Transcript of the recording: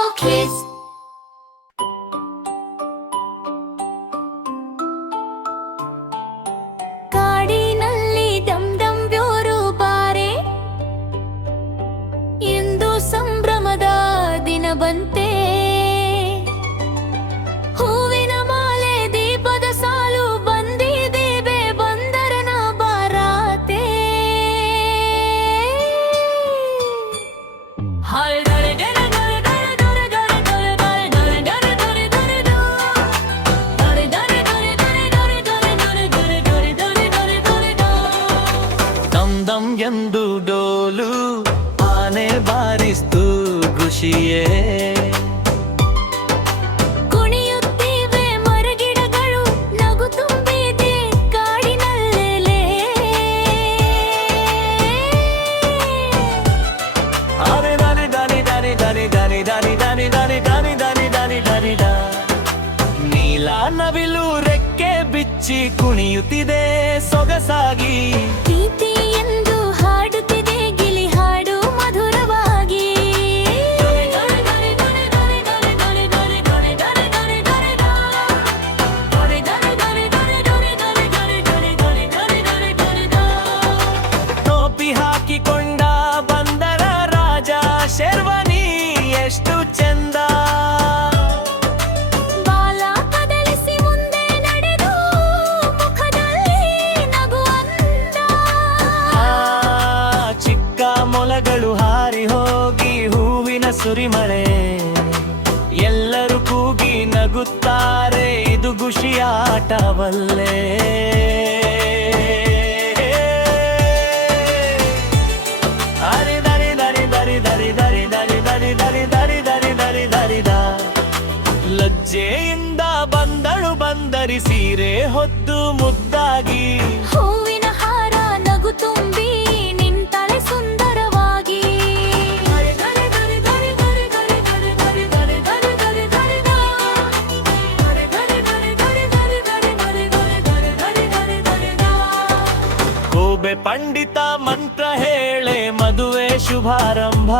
Studio Kids. ಕಾಡಿನಲ್ಲಿ ಡಮ್ ಡಮ್ ಬ್ಯೂರು ಬಾರೆ ಎಂದು ಸಂಭ್ರಮದ ದಿನ ಬಂತೆ. ಹೂವಿನ ಮಾಲೆ ದೀಪದ ಸಾಲು ಬಂದಿದ್ದೇವೆ ಬಂದರನ ಬಾರಾತೆ. ದಮ್ ಎಂದು ಡೋಲು ಆನೆ ಬಾರಿಸ್ತು ಖುಷಿಯೇ. ಕುಣಿಯುತ್ತಿವೆ ಮರಗಿಡಗಳು ನಗು ತುಂಬಿದೆ ಕಾಡಿನಲ್ಲೆಲೆ. ಅರೆ ದಾನಿ ದಾನಿ ದಾನಿ ದಾನಿ ದಾನಿ ದಾನಿ ದಾನಿ ದಾನಿ ದಾನಿ ದಾನಿ ದಾನಿ ದಾನಿ ದಾ. ನೀಲ ನವಿಲು ರೆಕ್ಕೆ ಬಿಚ್ಚಿ ಕುಣಿಯುತ್ತಿದೆ ಸೊಗಸಾಗಿ. ಪ್ರೀತಿ ಎಂದು ಹಾಡುತ್ತಿದೆ ಗಿಳಿ ಹಾಡು ಮಧುರವಾಗಿ. ಟೋಪಿ ಹಾಕಿಕೊಂಡ ಬಂದರ ರಾಜ ಶೆರ್ವನಿ ಎಷ್ಟು ಚೆಂದ. ಬಾಲ ಕದಲಿಸಿ ಮುಂದೆ ನಡೆದು ಮುಖದಲ್ಲಿ ನಗುವಂದ. ಚಿಕ್ಕ ಮೊಲಗಳು ಹಾರಿ ಹೋಗಿ ಹೂವಿನ ಸುರಿಮಳೆ. ಎಲ್ಲರೂ ಕೂಗಿ ನಗುತ್ತಾರೆ ಇದು ಖುಷಿಯ ಆಟವಲ್ಲೇ. ಅರೆ ದರಿ ದರಿ ದರಿ ದರಿ ದರಿ ದರಿ ದರಿ ದರಿ ದರಿ ದರಿ ದರಿ ದರಿ ದ. ಲಜ್ಜೆಯಿಂದ ಬಂದಳು ಬಂದರಿ ಸೀರೆ ಹೊತ್ತು ಮುದ್ದಾಗಿ. ಹೂವಿನ ಹಾರ ನಗು ತುಂಬಿ ನಿಂತಳೆ ಸುಂದರವಾಗಿ. ಕೋಬೆ ಪಂಡಿತ ಮಂತ್ರ ಹೇಳೆ ಮದುವೆ ಶುಭಾರಂಭ.